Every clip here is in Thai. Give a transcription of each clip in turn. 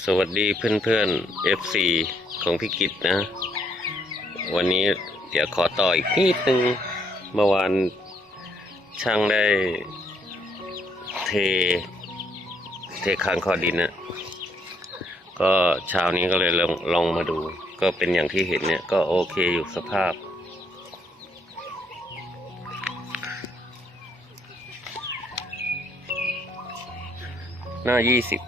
สวัสดีเพื่อนๆ FC ของพิกิตนะ วันนี้เดี๋ยวขอต่ออีกนิดนึงเมื่อวานช่างได้เท เทคางคอดินนะก็เช้านี้ก็เลยลองลองมาดู ก็เป็นอย่างที่เห็นเนี่ย ก็โอเคอยู่สภาพ หน้ายี่สิบ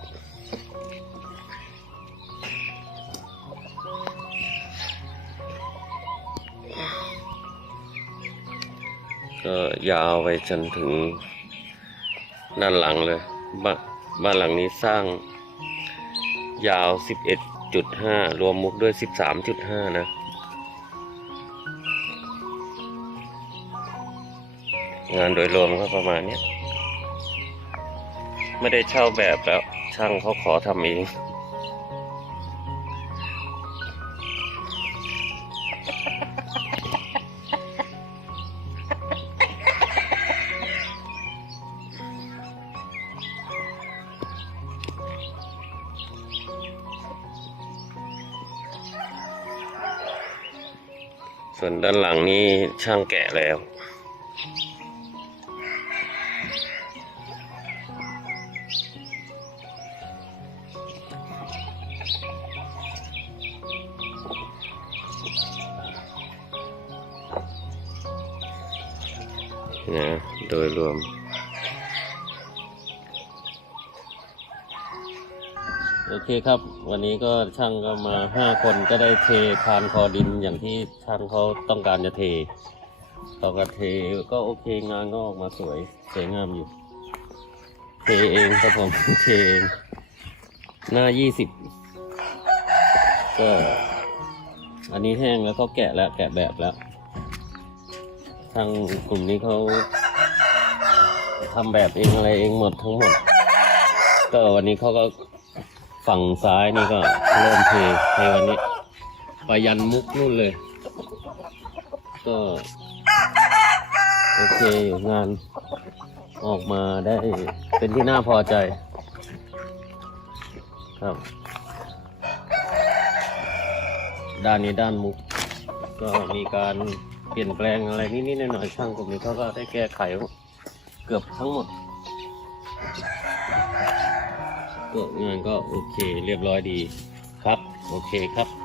ก็ยาวไปจนถึงด้านหลังเลยบ้านบ้านหลังนี้สร้างยาว 11.5 รวมมุกด้วย 13.5 นะงานโดยรวมก็ประมาณนี้ ไม่ได้เช่าแบบแล้ว ช่างเขาขอทำเอง ส่วนด้านหลังนี้ช่างแกะแล้ว นะ โดยรวม โอเคครับ วันนี้ก็ช่างก็มาห้าคนก็ได้เทคานคอดินอย่างที่ช่างเขาต้องการจะเทต่อกันเทก็โอเคงานก็ออกมาสวยสวยงามอยู่ เทเองครับผมเทเองหน้ายี่สิบก็อันนี้แห้งแล้วก็แกะแล้วแกะแบบแล้ว ทางกลุ่มนี้เขาทำแบบเองอะไรเองหมดทั้งหมด ก็วันนี้เขาก็ ฝั่งซ้ายนี่ก็เริ่มเทเทวันนี้ไปยันมุกนู่นเลย ก็โอเคอยู่งานออกมาได้เป็นที่น่าพอใจ ครับ ด้านนี้ด้านมุก ก็มีการเปลี่ยนแปลงอะไรนิดๆหน่อยๆช่างกลุ่มนี้เขาก็ได้แก้ไขเกือบทั้งหมด ก็งานก็โอเคเรียบร้อยดีครับ โอเคครับ